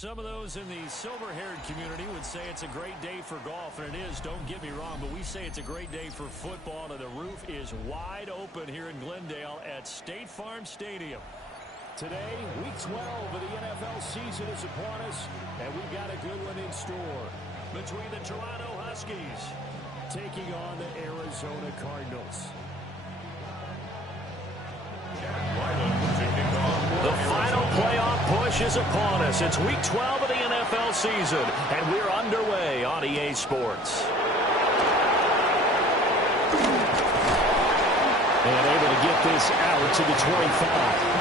Some of those in the silver-haired community would say it's a great day for golf, and it is, don't get me wrong, but we say it's a great day for football, and the roof is wide open here in Glendale at State Farm Stadium. Today, Week 12 of the NFL season is upon us, and we've got a good one in store. Between the Toronto Huskies taking on the Arizona Cardinals. The final playoff push is upon us. It's Week 12 of the NFL season, and we're underway on EA Sports. And able to get this out to the 25.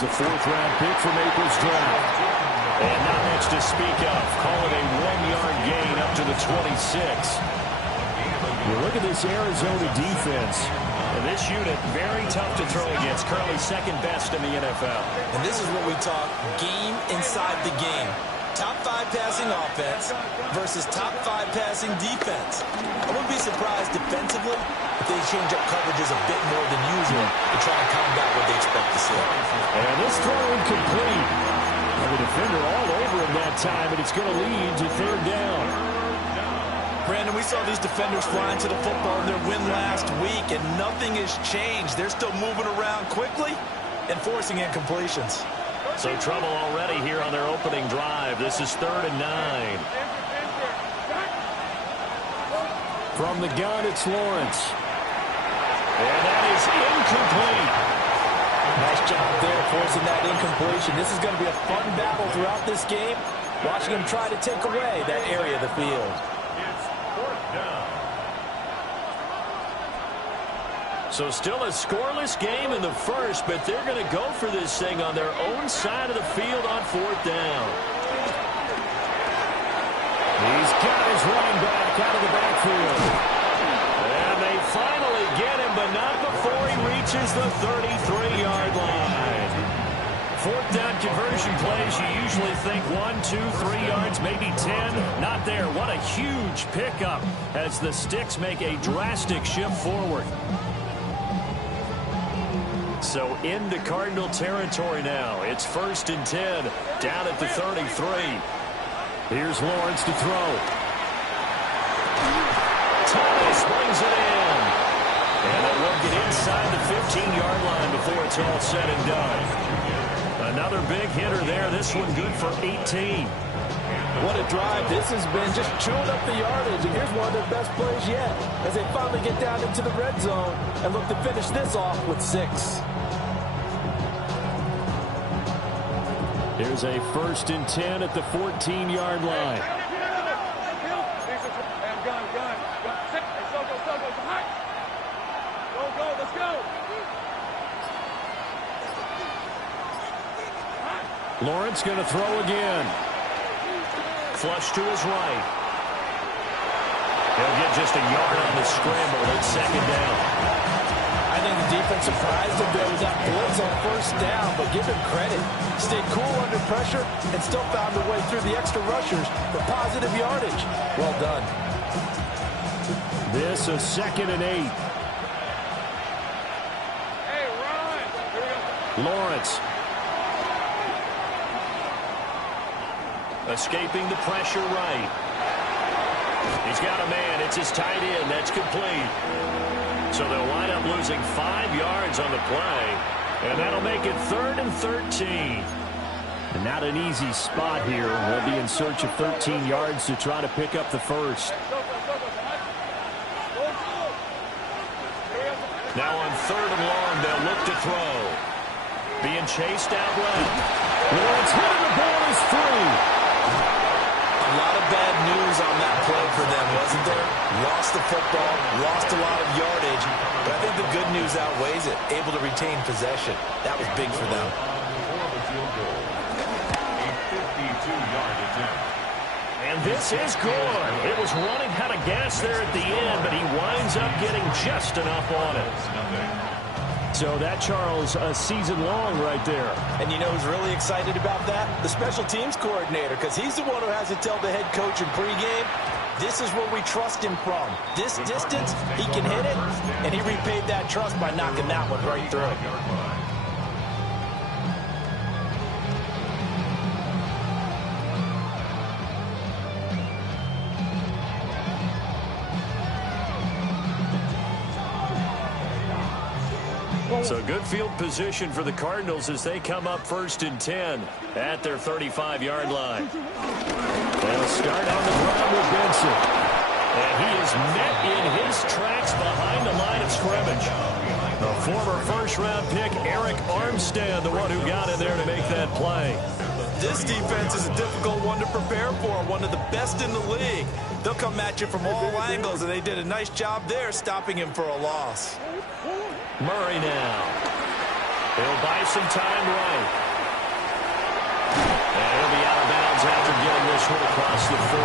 The fourth-round pick from April's draft. And not much to speak of. Call it a 1-yard gain up to the 26. Well, look at this Arizona defense. And this unit, very tough to throw against. Currently second best in the NFL. And this is what we talk game inside the game. Top 5 passing offense versus top 5 passing defense. I wouldn't be surprised defensively if they change up coverages a bit more than usual to try and combat what they expect to see. And this throw incomplete. And the defender all over him that time, and it's going to lead to third down. Brandon, we saw these defenders flying to the football in their win last week, and nothing has changed. They're still moving around quickly and forcing incompletions. So trouble already here on their opening drive. This is 3rd and 9. From the gun, it's Lawrence. And that is incomplete. Nice job there forcing that incompletion. This is going to be a fun battle throughout this game. Watching him try to take away that area of the field. So still a scoreless game in the first, but they're going to go for this thing on their own side of the field on 4th down. He's got his running back out of the backfield. And they finally get him, but not before he reaches the 33-yard line. 4th down conversion plays, you usually think 1, 2, 3 yards, maybe 10. Not there. What a huge pickup as the Sticks make a drastic shift forward. So into Cardinal territory now. It's 1st and 10, down at the 33. Here's Lawrence to throw. Thomas brings it in. And it will get inside the 15-yard line before it's all said and done. Another big hitter there. This one good for 18. What a drive this has been, just chewing up the yardage. And here's one of their best plays yet as they finally get down into the red zone and look to finish this off with 6. Here's a 1st and 10 at the 14-yard line. Lawrence going to throw again. Flush to his right. He'll get just a yard on the scramble at 2nd down. I think the defense surprised him there with that blitz on 1st down, but give him credit. Stayed cool under pressure and still found a way through the extra rushers for positive yardage. Well done. This a 2nd and 8. Hey, Ron. Here we go. Lawrence. Escaping the pressure right. He's got a man. It's his tight end. That's complete. So they'll wind up losing 5 yards on the play. And that'll make it 3rd and 13. And not an easy spot here. They'll be in search of 13 yards to try to pick up the first. Now on 3rd and long, they'll look to throw. Being chased out left. Lawrence hitting the ball is free. A lot of bad news on that play for them, wasn't there? Lost the football, lost a lot of yardage, but I think the good news outweighs it. Able to retain possession. That was big for them. A 52-yard attempt. And this is good. It was running out of gas there at the end, but he winds up getting just enough on it. So that, Charles, a season long right there. And you know who's really excited about that? The special teams coordinator, because he's the one who has to tell the head coach in pregame, this is where we trust him from. This distance, he can hit it, and he repaid that trust by knocking that one right through. So good field position for the Cardinals as they come up 1st and 10 at their 35-yard line. They'll start on the ground with Benson. And he is met in his tracks behind the line of scrimmage. The former first-round pick, Eric Armstead, the one who got in there to make that play. This defense is a difficult one to prepare for, one of the best in the league. They'll come at you from all angles, and they did a nice job there stopping him for a loss. Murray now. He'll buy some time right. And he'll be out of bounds after getting this one across the 40.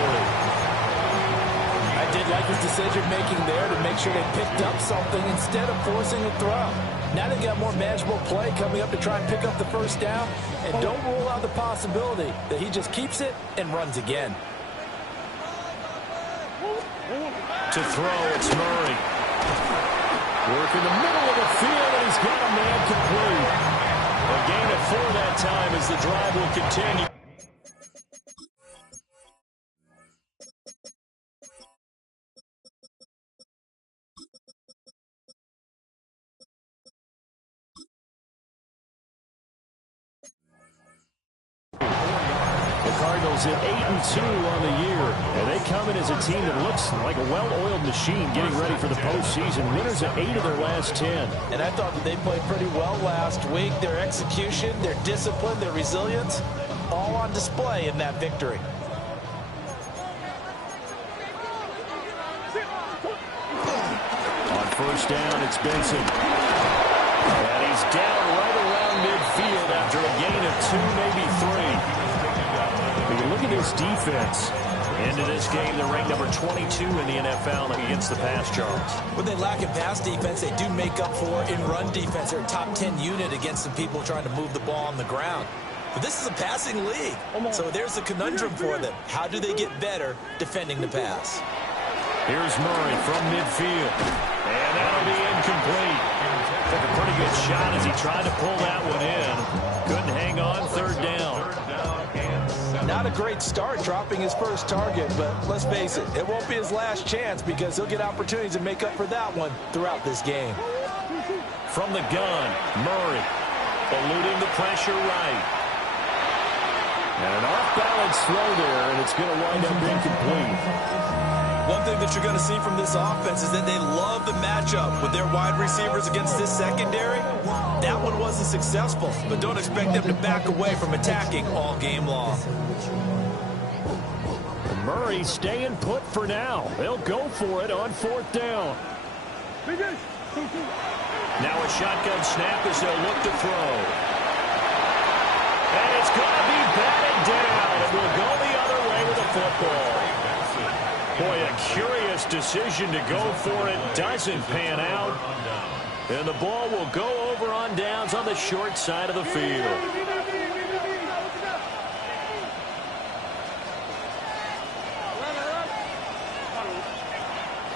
I did like his decision-making there to make sure they picked up something instead of forcing a throw. Now they got more manageable play coming up to try and pick up the first down. And don't rule out the possibility that he just keeps it and runs again. To throw, it's Murray. Work in the middle of the field, and he's got a man complete. A gain of 4 that time as the drive will continue. Cardinals at 8-2 on the year, and they come in as a team that looks like a well-oiled machine getting ready for the postseason. Winners at 8 of their last 10. And I thought that they played pretty well last week. Their execution, their discipline, their resilience, all on display in that victory. On first down, it's Benson. And he's down right around midfield after a gain of 2, maybe 3. Look at this defense. Into this game, they're ranked number 22 in the NFL against the pass, Charles. When they lack in pass defense, they do make up for in run defense. They're a top 10 unit against the people trying to move the ball on the ground. But this is a passing league, so there's a conundrum for them. How do they get better defending the pass? Here's Murray from midfield. And that'll be incomplete. Took a pretty good shot as he tried to pull that one in. Couldn't hang on, 3rd down. Not a great start dropping his first target, but let's face it, it won't be his last chance because he'll get opportunities to make up for that one throughout this game. From the gun, Murray eluding the pressure right. And an off-balance throw there, and it's going to wind up incomplete. One thing that you're going to see from this offense is that they love the matchup with their wide receivers against this secondary. That one wasn't successful, but don't expect them to back away from attacking all game long. Murray staying put for now. They'll go for it on 4th down. Now a shotgun snap as they'll look to throw. And it's going to be batted down. It will go the other way with the football. Boy, a curious decision to go for it. Doesn't pan out. And the ball will go over on downs on the short side of the field.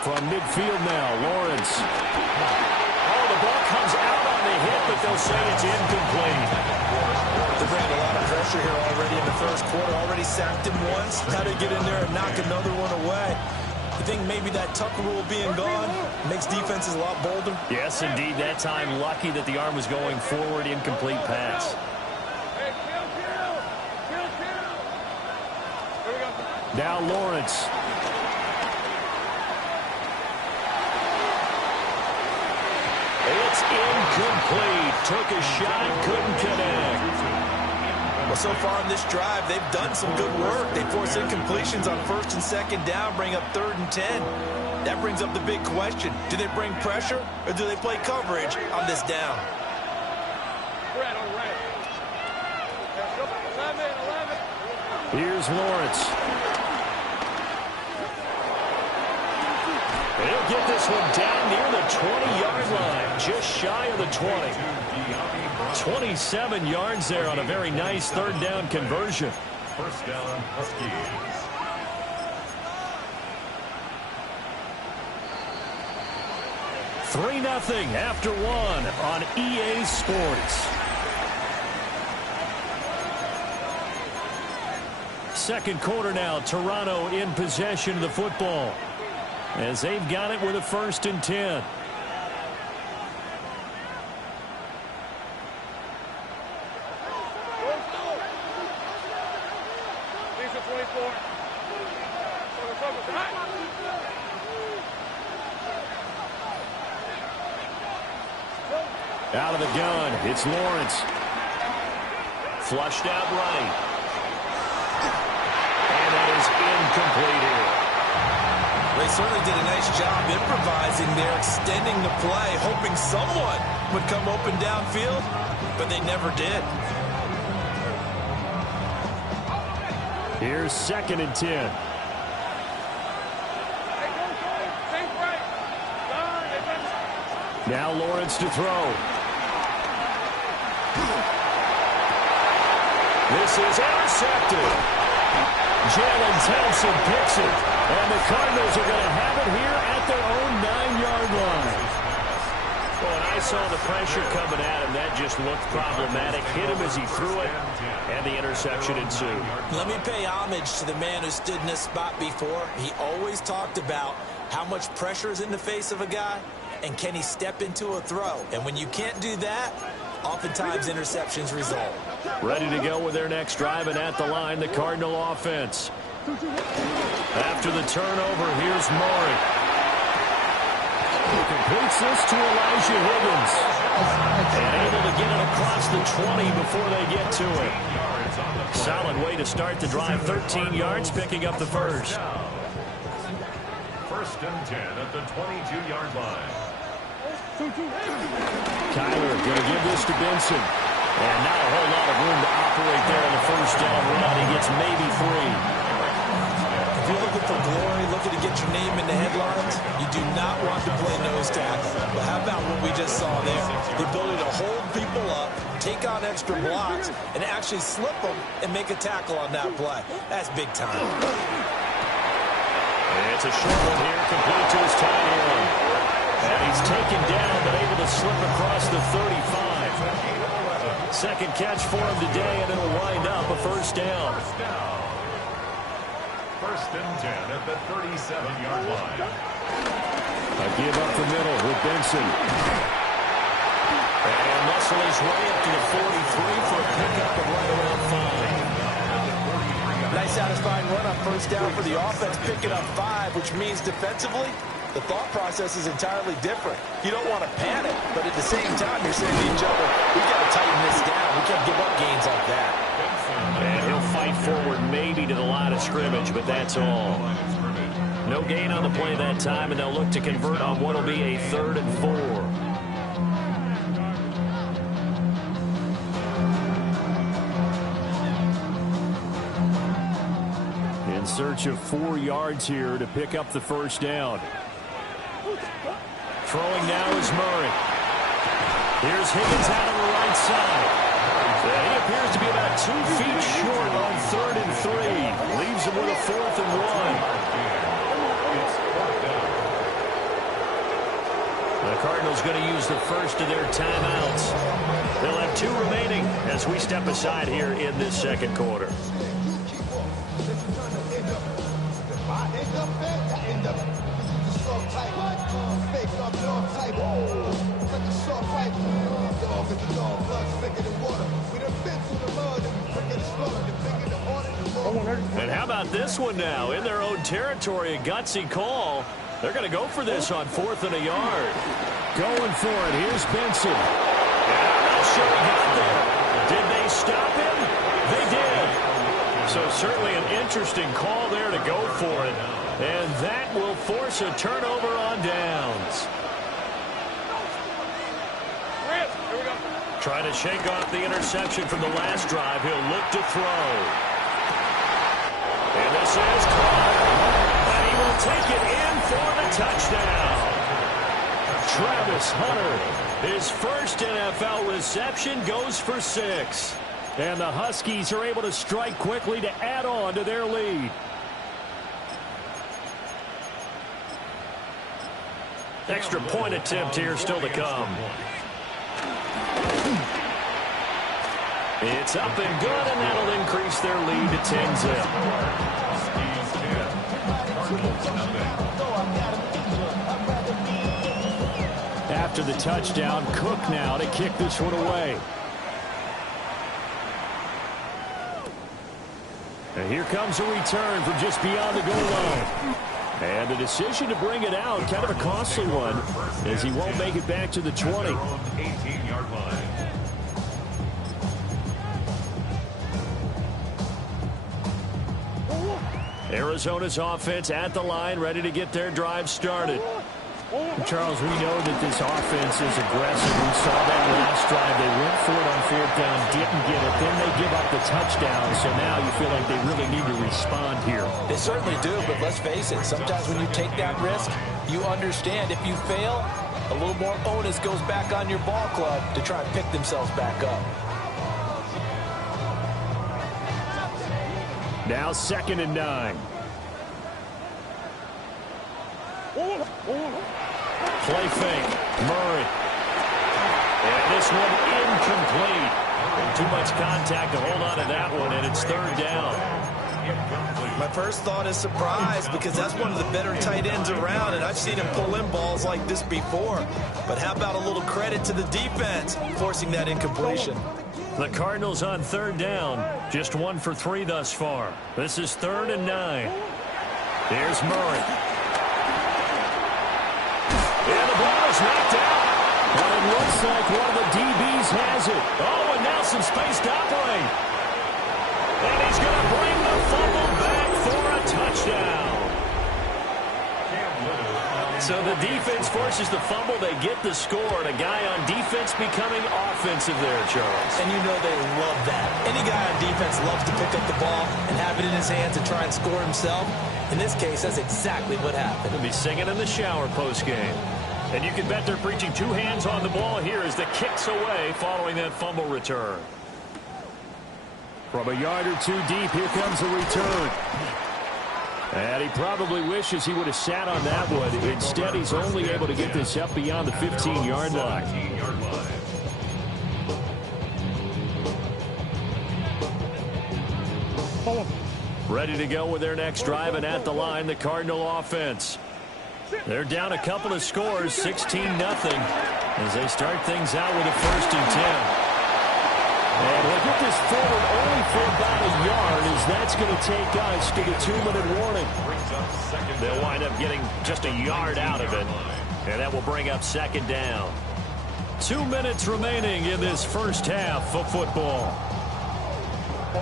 From midfield now, Lawrence. Oh, the ball comes out on the hit, but they'll say it's incomplete. They're bringing a lot of pressure here already in the first quarter. Already sacked him once. How to get in there and knock another one away. You think maybe that tuck rule being gone makes defenses a lot bolder? Yes, indeed. That time, lucky that the arm was going forward. Incomplete pass. Now Lawrence. It's incomplete. Took a shot, couldn't connect. Well, so far in this drive, they've done some good work. They force incompletions on 1st and 2nd down, bring up 3rd and 10. That brings up the big question. Do they bring pressure or do they play coverage on this down? Here's Lawrence. And he'll get this one down near the 20-yard line, just shy of the 20. 27 yards there on a very nice third down conversion. First down, Huskies. 3-0 after one on EA Sports. Second quarter now, Toronto in possession of the football as they've got it with a 1st and 10. Out of the gun, it's Lawrence. Flushed out right. And that is incomplete here. They certainly did a nice job improvising there, extending the play, hoping someone would come open downfield, but they never did. Here's 2nd and 10. Now Lawrence to throw. This is intercepted. Jalen Thompson picks it. And the Cardinals are going to have it here at their own 9-yard line. Well, when I saw the pressure coming at him, that just looked problematic. Hit him as he threw it, and the interception ensued. Let me pay homage to the man who stood in this spot before. He always talked about how much pressure is in the face of a guy, and can he step into a throw? And when you can't do that, oftentimes interceptions result. Ready to go with their next drive, and at the line, the Cardinal offense. After the turnover, here's Murray. He completes this to Elijah Higgins. And able to get it across the 20 before they get to it. Solid way to start the drive. 13 yards, picking up the first. 1st and 10 at the 22-yard line. Kyler going to give this to Benson. And not a whole lot of room to operate there in the first down route. He gets maybe 3. If you're looking for glory, looking to get your name in the headlines, you do not want to play nose tackle. But how about what we just saw there? The ability to hold people up, take on extra blocks, and actually slip them and make a tackle on that play. That's big time. And it's a short one here, complete to his tight end. And he's taken down, but able to slip across the 35. Second catch for him today, and it'll wind up a first down. 1st and 10 at the 37-yard line. A give up the middle with Benson. And muscle his way up to the 43 for a pickup of right around 5. Nice satisfying run on first down for the offense, picking up 5, which means defensively, the thought process is entirely different. You don't want to panic, but at the same time, you're saying to each other, we've got to tighten this down. We can't give up gains like that. And he'll fight forward maybe to the line of scrimmage, but that's all. No gain on the play that time, and they'll look to convert on what will be a 3rd and 4. In search of 4 yards here to pick up the first down. Throwing now is Murray. Here's Higgins out on the right side. He appears to be about 2 feet short on 3rd and 3. Leaves him with a 4th and 1. The Cardinals going to use the first of their timeouts. They'll have 2 remaining as we step aside here in this second quarter. And how about this one now? In their own territory, a gutsy call. They're going to go for this on 4th and a yard. Going for it. Here's Benson. And I'm not sure he got there. Did they stop him? They did. So certainly an interesting call there to go for it. And that will force a turnover on downs. Trying to shake off the interception from the last drive. He'll look to throw. And this is caught. And he will take it in for the touchdown. Travis Hunter, his first NFL reception, goes for 6. And the Huskies are able to strike quickly to add on to their lead. Extra point attempt here still to come. It's up and good, and that'll increase their lead to 10-zip. After the touchdown, Cook now to kick this one away. And here comes a return from just beyond the goal line. And the decision to bring it out, kind of a costly one, as he won't make it back to the 20. 18-yard line. Arizona's offense at the line, ready to get their drive started. Charles, we know that this offense is aggressive. We saw that last drive. They went for it on 4th down, didn't get it. Then they give up the touchdown. So now you feel like they really need to respond here. They certainly do, but let's face it. Sometimes when you take that risk, you understand if you fail, a little more onus goes back on your ball club to try and pick themselves back up. Now 2nd and 9. Play fake. Murray. And this one incomplete. Too much contact to hold on to that one, and it's 3rd down. My first thought is surprise, because that's one of the better tight ends around, and I've seen him pull in balls like this before. But how about a little credit to the defense forcing that incompletion? The Cardinals on 3rd down. Just 1 for 3 thus far. This is 3rd and 9. Here's Murray. And the ball is knocked out. But it looks like one of the DBs has it. Oh, and now some space to operate. And he's going to bring the fumble back for a touchdown. So the defense forces the fumble. They get the score. And a guy on defense becoming offensive there, Charles. And you know they love that. Any guy on defense loves to pick up the ball and have it in his hands and try and score himself. In this case, that's exactly what happened. He'll be singing in the shower post-game. And you can bet they're preaching 2 hands on the ball here as the kick's away following that fumble return. From a yard or 2 deep, here comes the return. And he probably wishes he would have sat on that one. Instead, he's only able to get this up beyond the 15-yard line. Ready to go with their next drive, and at the line, the Cardinal offense. They're down a couple of scores, 16-0, as they start things out with a 1st and 10. And we'll get this forward only for about a yard, as that's going to take us to the 2-minute warning. They'll wind up getting just a yard out of it, and that will bring up 2nd down. 2 minutes remaining in this first half of football.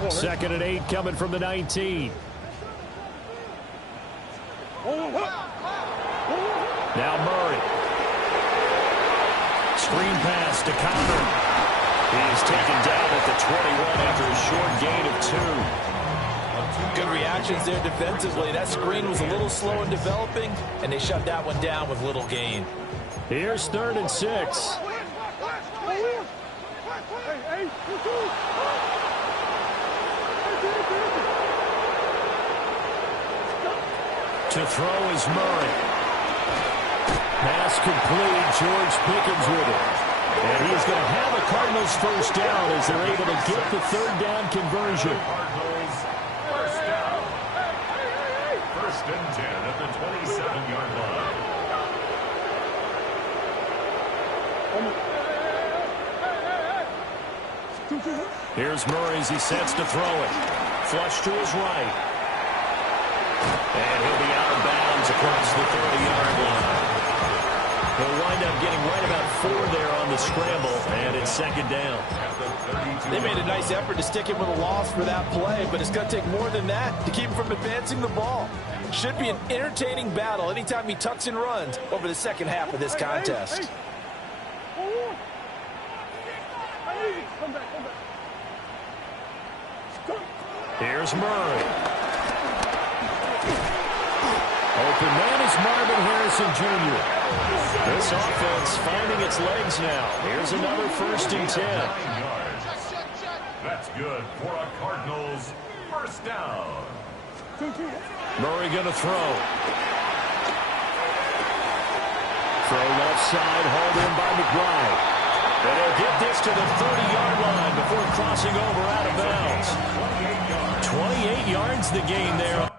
2nd and 8 coming from the 19. Now Murray. Screen pass to Connor. He is taken down at the 21 after a short gain of 2. Good reactions there defensively. That screen was a little slow in developing, and they shut that one down with little gain. Here's 3rd and 6. To throw is Murray. Pass complete. George Pickens with it. And he's going to have the Cardinals 1st down as they're able to get the 3rd down conversion. First down. 1st and 10 at the 27-yard line. Here's Murray as he sets to throw it. Flush to his right. And he'll be out of bounds across the 30-yard line. He'll wind up getting right about 4 there on the scramble, and it's 2nd down. They made a nice effort to stick him with a loss for that play, but it's going to take more than that to keep him from advancing the ball. Should be an entertaining battle anytime he tucks and runs over the second half of this contest. Here's Murray. Open man is Marvin Harrison Jr. This offense finding its legs now. Here's another 1st and 10. That's good for a Cardinals first down. Murray going to throw. Throw left side, hauled in by McBride. And he'll get this to the 30-yard line before crossing over out of bounds. 28 yards the gain there.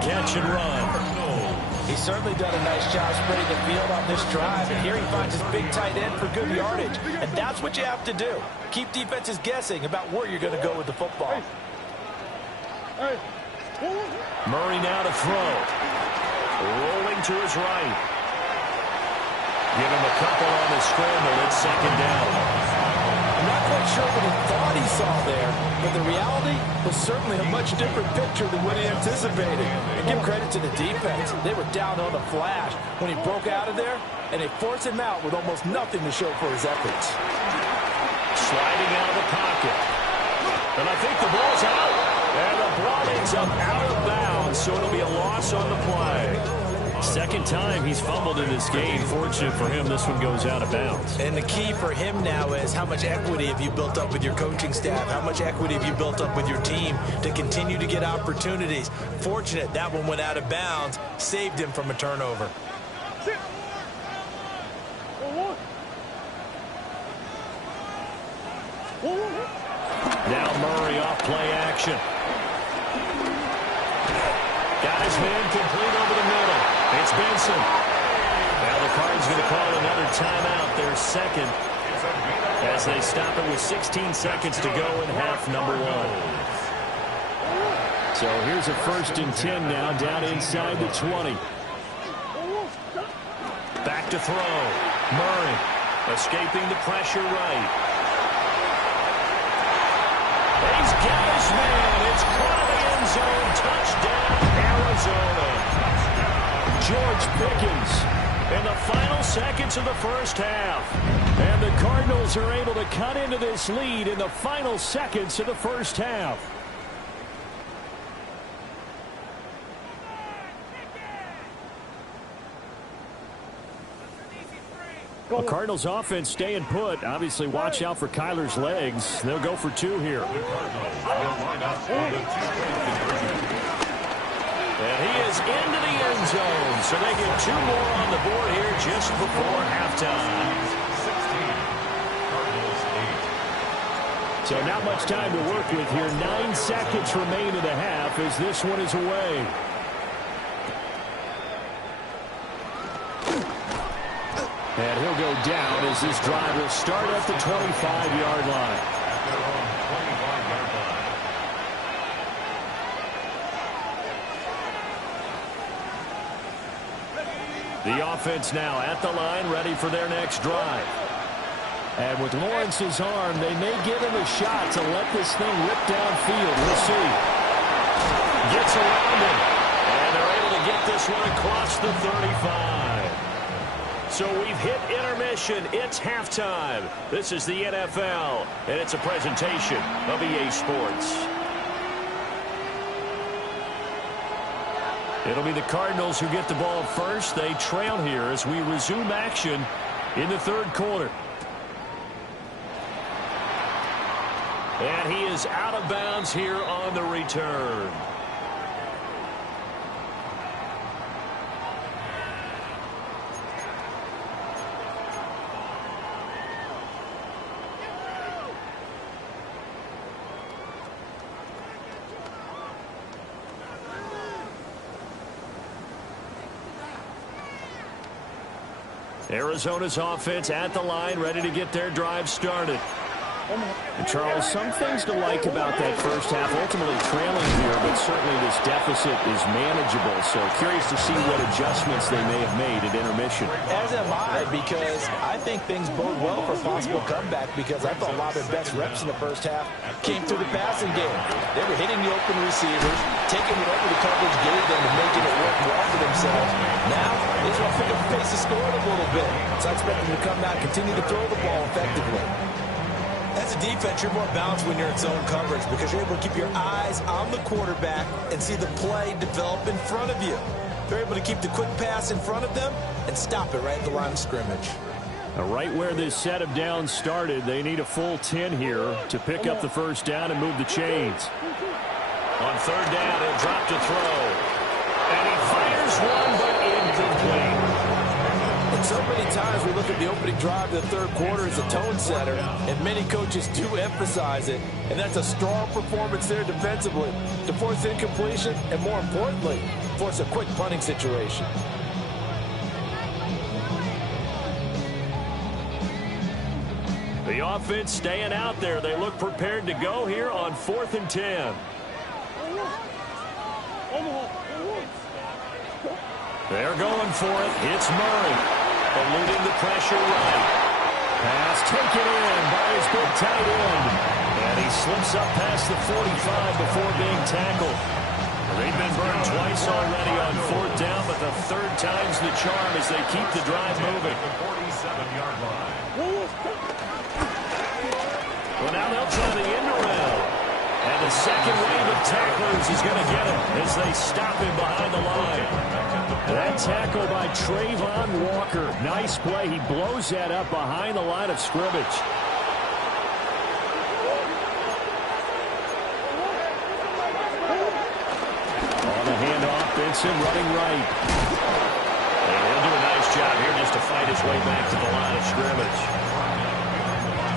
Catch and run. He's certainly done a nice job spreading the field on this drive, and here he finds his big tight end for good yardage. And that's what you have to do. Keep defenses guessing about where you're going to go with the football. Murray now to throw. Rolling to his right. Give him a couple on the scramble. It's 2nd down. I'm not quite sure what he thought he saw there, but the reality was certainly a much different picture than what he anticipated. And give credit to the defense. They were down on the flash when he broke out of there, and they forced him out with almost nothing to show for his efforts. Sliding out of the pocket. And I think the ball's out. And the ball ends up out of bounds, so it'll be a loss on the play. 2nd time he's fumbled in this game. Fortunate for him, this one goes out of bounds. And the key for him now is how much equity have you built up with your coaching staff? How much equity have you built up with your team to continue to get opportunities? Fortunate that one went out of bounds, saved him from a turnover. Now Murray off play action. Guys, man, complete over the middle. It's Benson. Now the Cards going to call another timeout, their 2nd, as they stop it with 16 seconds to go in half number 1. So here's a 1st and 10 now, down inside the 20. Back to throw. Murray escaping the pressure right. He's got his man. It's caught in the end zone. Touchdown, Arizona. George Pickens in the final seconds of the 1st half. And the Cardinals are able to cut into this lead in the final seconds of the 1st half. The Cardinals offense staying put. Obviously, watch out for Kyler's legs. They'll go for 2 here. And he is into the end zone. So they get 2 more on the board here just before halftime. 16, so not much time to work with here. 9 seconds remain in the half as this one is away. And he'll go down as this drive will start at the 25-yard line. The offense now at the line, ready for their next drive. And with Lawrence's arm, they may give him a shot to let this thing rip downfield. We'll see. Gets around him. And they're able to get this one across the 35. So we've hit intermission. It's halftime. This is the NFL, and it's a presentation of EA Sports. It'll be the Cardinals who get the ball first. They trail here as we resume action in the 3rd quarter. And he is out of bounds here on the return. Arizona's offense at the line, ready to get their drive started. And Charles, some things to like about that first half. Ultimately trailing here, but certainly this deficit is manageable. So curious to see what adjustments they may have made at intermission. As am I, because I think things bode well for a possible comeback, because I thought a lot of their best reps in the first half came through the passing game. They were hitting the open receivers, taking whatever the coverage gave them and making it work well for themselves. Now, they just want to pick up the pace of scoring a little bit. So I expect them to come out and continue to throw the ball effectively. As a defense, you're more balanced when you're in zone coverage because you're able to keep your eyes on the quarterback and see the play develop in front of you. They're able to keep the quick pass in front of them and stop it right at the line of scrimmage. Right where this set of downs started, they need a full 10 here to pick up the first down and move the chains. On third down, he'll drop to throw. And he fires one, but incomplete. And so many times we look at the opening drive of the third quarter as a tone setter, and many coaches do emphasize it, and that's a strong performance there defensively to force incompletion and, more importantly, force a quick punting situation. The offense staying out there. They look prepared to go here on 4th and 10. They're going for it. It's Murray, eluding the pressure right. Pass taken in by his big tight end. And he slips up past the 45 before being tackled. They've been burned twice already on 4th down, but the third time's the charm as they keep the drive moving. 47-yard line. Well, now they'll try the end around. And the second wave of tacklers is going to get him as they stop him behind the line. That tackle by Trayvon Walker. Nice play. He blows that up behind the line of scrimmage. On the handoff, Benson running right. And he'll do a nice job here just to fight his way back to the line of scrimmage.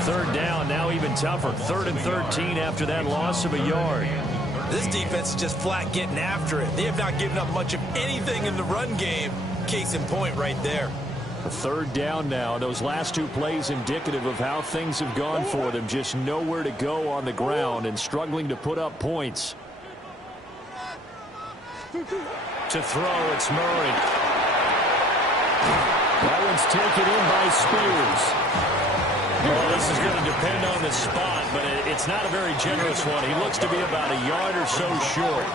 Third down, now even tougher. 3rd and 13 after that loss of a yard. This defense is just flat getting after it. They have not given up much of anything in the run game. Case in point right there. A 3rd down now. Those last 2 plays indicative of how things have gone for them. Just nowhere to go on the ground and struggling to put up points. To throw, it's Murray. That one's taken in by Spears. Well, this is going to depend on the spot, but it's not a very generous one. He looks to be about a yard or so short.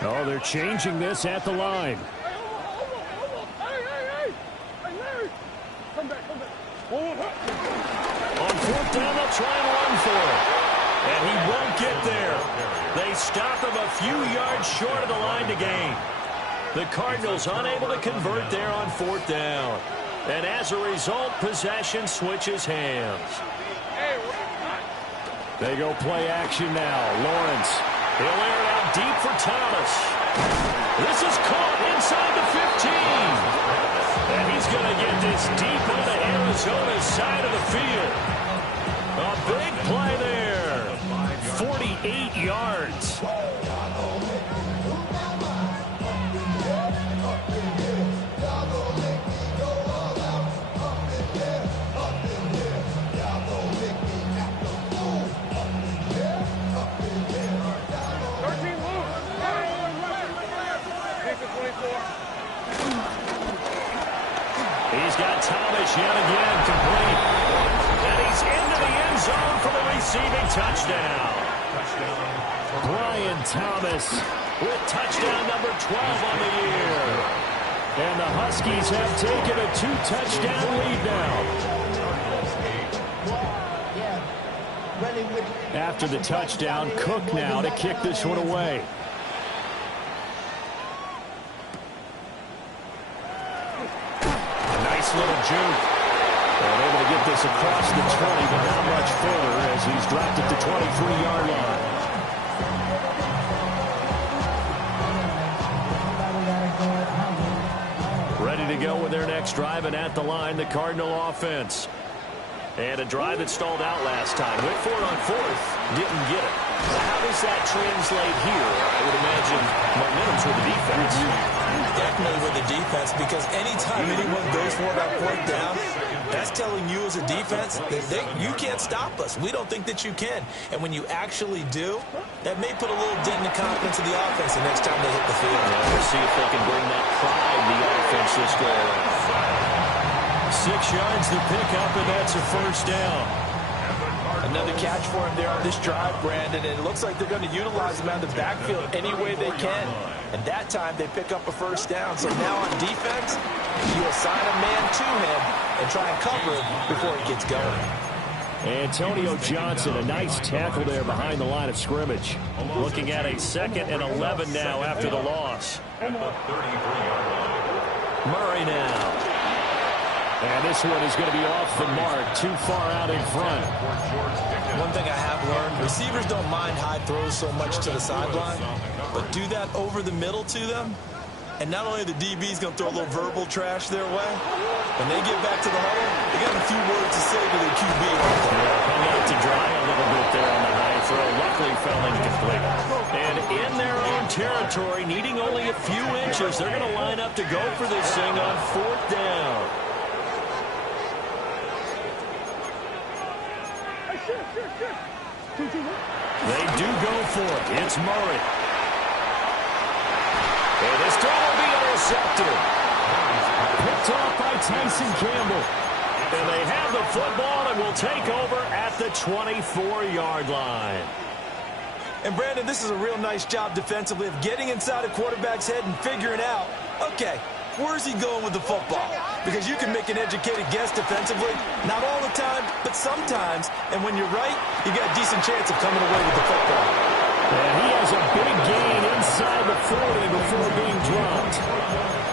Oh, they're changing this at the line. On 4th down, they'll try and run for it. And he won't get there. They stop him a few yards short of the line to gain. The Cardinals unable to convert there on 4th down. And as a result, possession switches hands. They go play action now. Lawrence. He'll air it out deep for Thomas. This is caught inside the 15. And he's going to get this deep into Arizona's side of the field. A big play there. 48 yards. He's got Thomas yet again complete. And he's into the end zone for the receiving touchdown. Brian Thomas with touchdown number 12 on the year. And the Huskies have taken a 2-touchdown lead now. After the touchdown, Cook now to kick this one away. Nice little juke. And able to get this across the 20, but not much further as he's dropped at the 23-yard line. Ready to go with their next drive, and at the line, the Cardinal offense. And a drive that stalled out last time. Went for it on 4th. Didn't get it. How does that translate here? I would imagine momentum's with the defense. Yeah, definitely with the defense, because anytime anyone goes for it on fourth down, that's telling you as a defense that you can't stop us. We don't think that you can. And when you actually do, that may put a little dent in the confidence of the offense the next time they hit the field. Yeah, we'll see if they can bring that pride in the offense this go around. 6 yards to pick up, and that's a first down. Another catch for him there on this drive, Brandon, and it looks like they're going to utilize him out of the backfield any way they can. And that time they pick up a first down. So now on defense, you assign a man to him and try and cover him before he gets going. Antonio Johnson, a nice tackle there behind the line of scrimmage. Looking at a 2nd and 11 now after the loss. At the 33-yard line. Murray now. And this one is going to be off the mark, too far out in front. One thing I have learned, receivers don't mind high throws so much to the sideline, but do that over the middle to them, and not only the DB's going to throw a little verbal trash their way, when they get back to the huddle, they got a few words to say to their QB. Hung out to dry a little bit there on the high throw. Luckily fell incomplete. And in their own territory, needing only a few inches, they're going to line up to go for this thing on 4th down. They do go for it. It's Murray. And this throw will be intercepted. Picked off by Tyson Campbell. And they have the football and will take over at the 24-yard line. And, Brandon, this is a real nice job defensively of getting inside a quarterback's head and figuring out, okay, where's he going with the football? Because you can make an educated guess defensively, not all the time, but sometimes. And when you're right, you got a decent chance of coming away with the football. And he has a big gain inside the 40 before being dropped.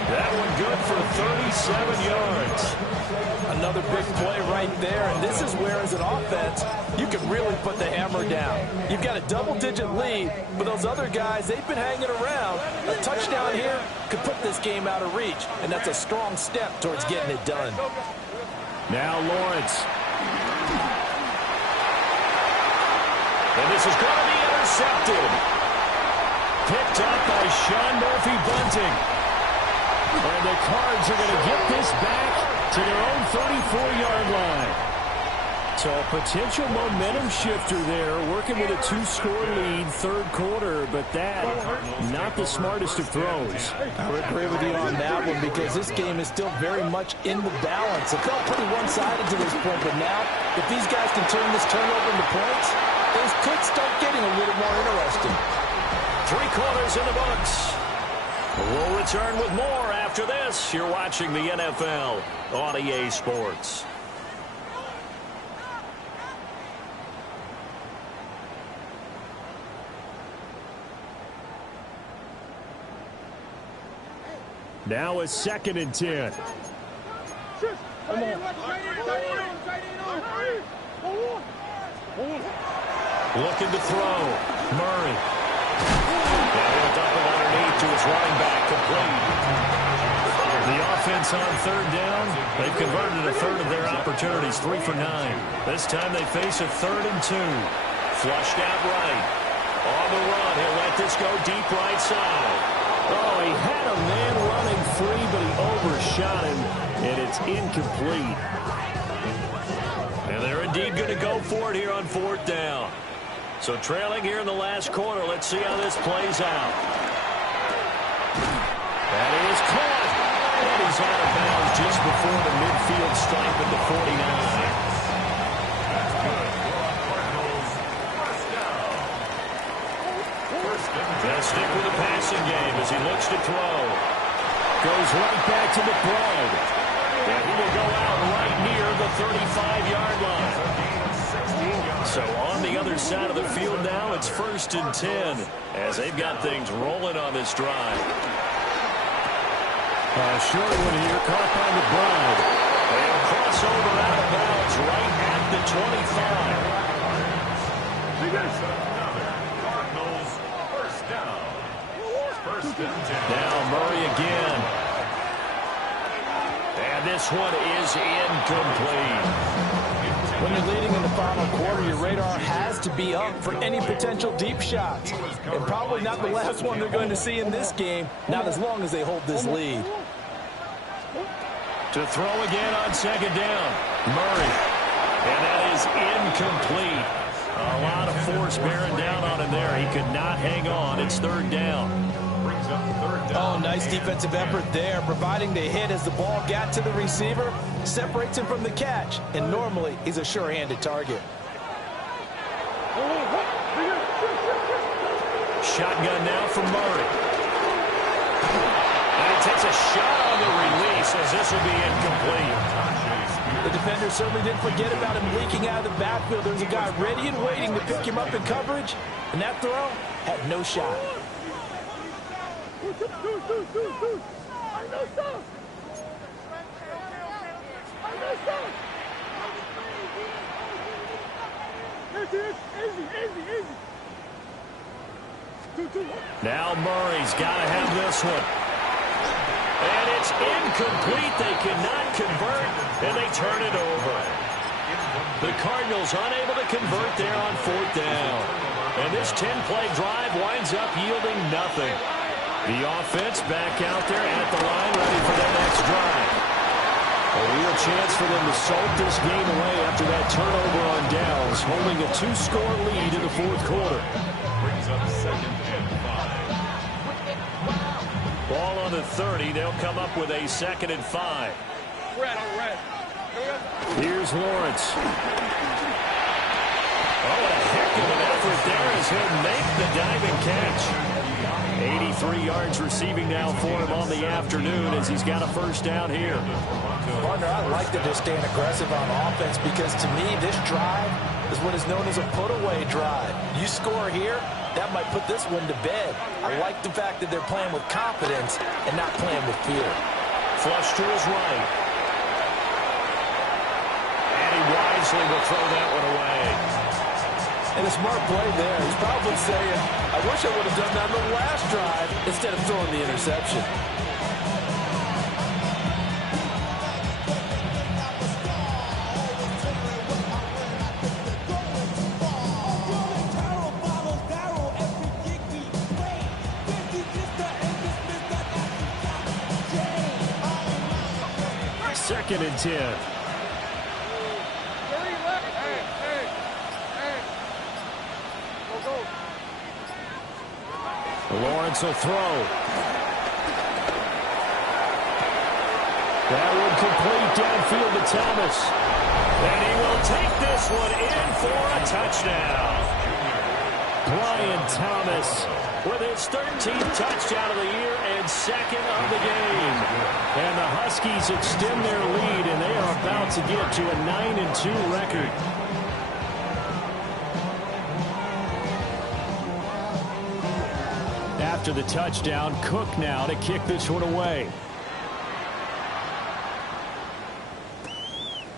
That one good for 37 yards. Another big play right there, and this is where, as an offense, you can really put the hammer down. You've got a double-digit lead, but those other guys, they've been hanging around. A touchdown here could put this game out of reach, and that's a strong step towards getting it done. Now Lawrence. And this is going to be intercepted. Picked up by Sean Murphy-Bunting. And the Cards are going to get this back to their own 34-yard line. So a potential momentum shifter there, working with a 2-score lead, 3rd quarter, but that, not the smartest of throws. I would agree with you on that one, because this game is still very much in the balance. It felt pretty one-sided to this point, but now, if these guys can turn this turnover into points, things could start getting a little more interesting. 3 quarters in the books. We'll return with more after this. You're watching the NFL on EA Sports. Now a 2nd and 10. Looking to throw. Murray. Now he'll dump it underneath to his running back, complete. The offense on 3rd down. They've converted a 1/3 of their opportunities, 3 for 9. This time they face a 3rd and 2. Flushed out right. On the run, he'll let this go deep right side. Oh, he had a man running free, but he overshot him, and it's incomplete. And they're indeed going to go for it here on 4th down. So trailing here in the last quarter, let's see how this plays out. That is caught. And he's out of bounds just before the midfield stripe at the 49. They'll stick with the passing game as he looks to throw. Goes right back to McBride. And he will go out right near the 35-yard line. So on the other side of the field now, it's 1st and 10 as they've got things rolling on this drive. Short one here, caught by McBride. They'll cross over out of bounds right at the 25. Cardinals, first down. 1st and 10. Now Murray again. And this one is incomplete. When you're leading in the final quarter, your radar has to be up for any potential deep shots. And probably not the last one they're going to see in this game, not as long as they hold this lead. To throw again on second down. Murray. And that is incomplete. A lot of force bearing down on him there. He could not hang on. It's third down. Oh, nice defensive effort there, providing the hit as the ball got to the receiver, separates him from the catch, and normally he's a sure-handed target. Shotgun now from Murray. And he takes a shot on the release as this will be incomplete. The defender certainly didn't forget about him leaking out of the backfield. There's a guy ready and waiting to pick him up in coverage, and that throw had no shot. Now Murray's got to have this one. And it's incomplete. They cannot convert, and they turn it over. The Cardinals unable to convert there on fourth down. And this 10-play drive winds up yielding nothing. The offense back out there at the line, ready for their next drive. A real chance for them to salt this game away after that turnover on downs, holding a 2-score lead in the fourth quarter. Brings up 2nd and 5. Ball on the 30. They'll come up with a 2nd and 5. Red. Here's Lawrence. Oh, what a heck of an effort there as he'll make the diving catch. 83 yards receiving now for him on the afternoon as he's got a first down here. Partner, I like that they're staying aggressive on offense because to me this drive is what is known as a put-away drive. You score here, that might put this one to bed. I like the fact that they're playing with confidence and not playing with fear. Flush to his right. And he wisely will throw that one away. And a smart play there. He's probably saying, I wish I would have done that on the last drive instead of throwing the interception. Second and 10. Lawrence will throw. That would complete downfield to Thomas. And he will take this one in for a touchdown. Brian Thomas with his 13th touchdown of the year and 2nd of the game. And the Huskies extend their lead, and they are about to get to a 9-2 record. After the touchdown, Cook now to kick this one away.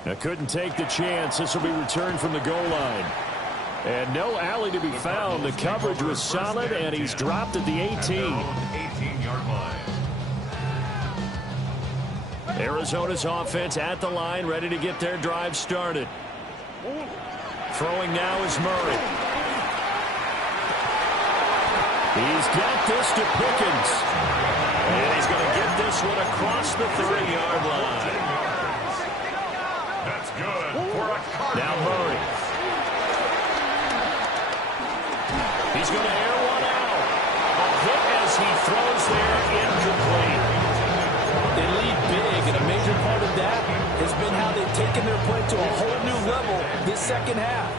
Now couldn't take the chance. This will be returned from the goal line. And no alley to be found. The coverage was solid, and he's dropped at the 18. 18-yard line. Arizona's offense at the line, ready to get their drive started. Throwing now is Murray. He's got this to Pickens. And he's going to get this one across the 30-yard line. That's good for a Cardinal. Now Murray. He's going to air one out. A hit as he throws there, incomplete. They lead big, and a major part of that has been how they've taken their play to a whole new level this second half.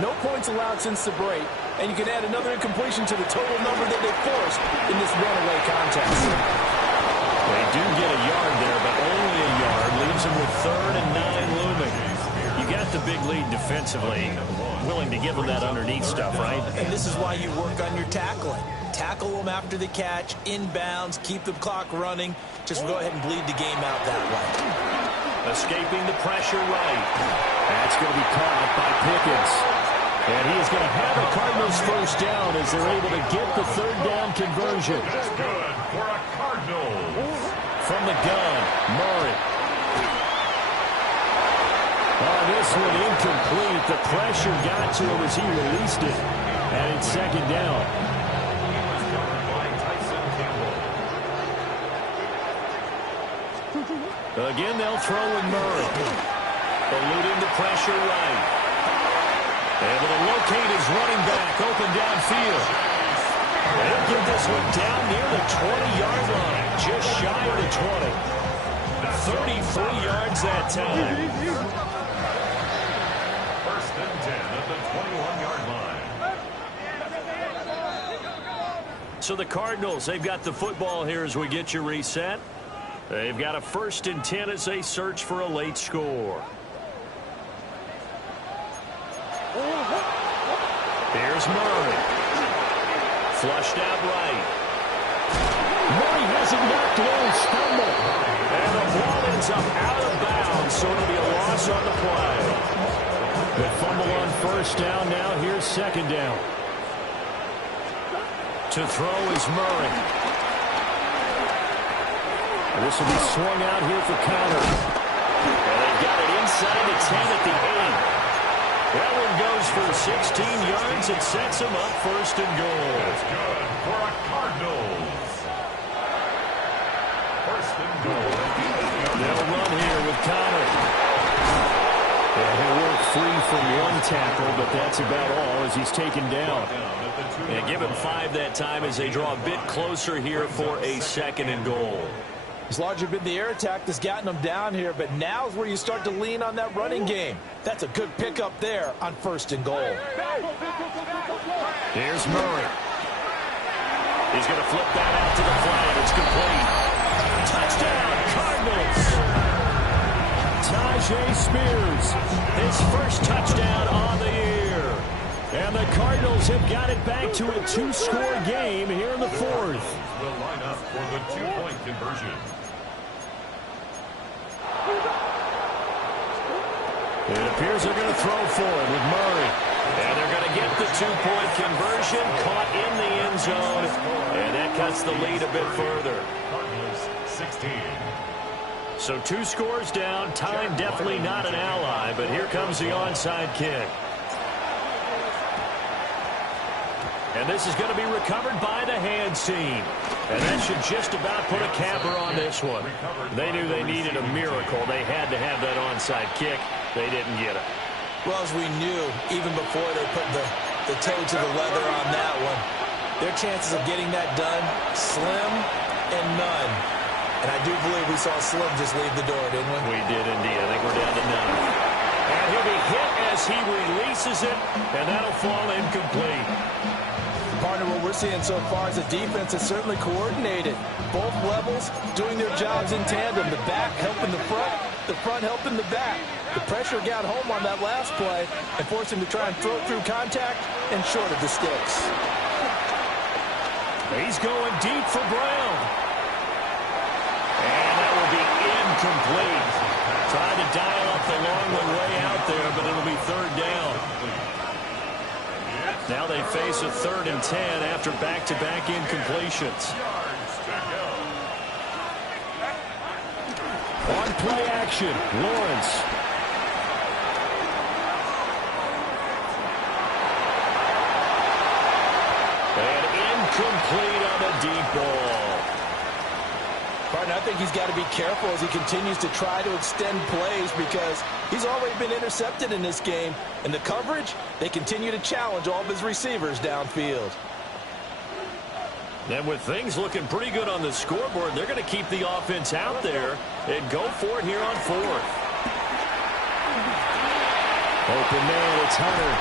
No points allowed since the break, and you can add another incompletion to the total number that they forced in this runaway contest. They do get a yard there, but only a yard. Leaves them with 3rd and 9 looming. You got the big lead defensively. Willing to give them that underneath stuff, right? And this is why you work on your tackling. Tackle them after the catch, inbounds, keep the clock running. Just go ahead and bleed the game out that way. Escaping the pressure right. That's going to be caught by Pickens. And he is going to have a Cardinals first down as they're able to get the 3rd down conversion. That's good for a Cardinal. From the gun, Murray. Oh, on this one, incomplete. The pressure got to him as he released it. And it's second down. Again, they'll throw in Murray. Eluding the pressure right. Able to locate his running back open downfield. They'll get this one down near the 20-yard line. Just shy of the 20. 33 yards that time. First and 10 at the 21-yard line. So the Cardinals, they've got the football here as we get you reset. They've got a first and 10 as they search for a late score. Here's Murray. Flushed out right. Murray has it knocked loose. Stumble. And the ball ends up out of bounds, so it'll be a loss on the play. The fumble on first down. Now here's second down. To throw is Murray. This will be swung out here for counter. And they've got it inside the 10 at the 8. That one goes for 16 yards. It sets them up first and goal. It's good for a Cardinals. First and goal. They'll run here with Connor. Yeah, he'll work free from one tackle, but that's about all as he's taken down. And give him 5 that time as they draw a bit closer here for a second and goal. It's largely been the air attack that's gotten them down here, but now is where you start to lean on that running game. That's a good pickup there on first and goal. Here's Murray. He's going to flip that out to the flat. It's complete. Touchdown, Cardinals. Tajay Spears, his first touchdown on the year. And the Cardinals have got it back to a 2-score game here in the fourth. Will line up for the 2-point conversion. It appears they're going to throw for it with Murray. And they're going to get the 2-point conversion, caught in the end zone. And that cuts the lead a bit further. Cardinals 16. So 2 scores down. Time definitely not an ally, but here comes the onside kick. And this is going to be recovered by the hands team. And that should just about put a capper on this one. They knew they needed a miracle. They had to have that onside kick. They didn't get it. Well, as we knew, even before they put the toe to the leather on that one, their chances of getting that done, slim and none. And I do believe we saw Slim just leave the door, didn't we? We did indeed. I think we're down to none. And he'll be hit as he releases it, and that'll fall incomplete. Partner, what we're seeing so far is the defense is certainly coordinated. Both levels doing their jobs in tandem. The back helping the front helping the back. The pressure got home on that last play and forced him to try and throw through contact and short of the sticks. He's going deep for Brown. And that will be incomplete. Trying to dial up the long one way out there, but it'll be third down. Now they face a 3rd and 10 after back-to-back incompletions. On play action, Lawrence. And incomplete on the deep ball. Partner, I think he's got to be careful as he continues to try to extend plays because he's already been intercepted in this game. And the coverage, they continue to challenge all of his receivers downfield. And with things looking pretty good on the scoreboard, they're going to keep the offense out there and go for it here on 4th. Open man, it's Hunter.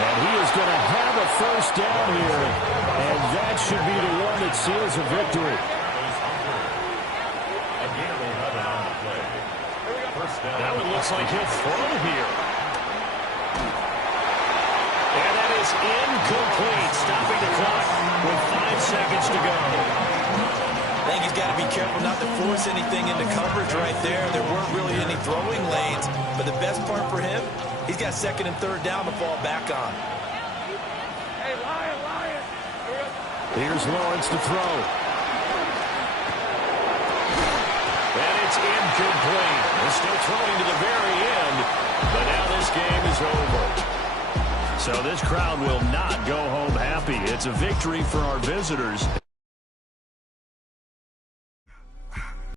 And he is going to have a first down here. And that should be the one that seals a victory. That one looks like he'll throw here. And that is incomplete, stopping the clock with 5 seconds to go. I think he's got to be careful not to force anything into coverage right there. There weren't really any throwing lanes, but the best part for him, he's got 2nd and 3rd down to fall back on. Hey, Lion. Here's Lawrence to throw. And it's incomplete. He's still throwing to the very end, but is over. So this crowd will not go home happy. It's a victory for our visitors.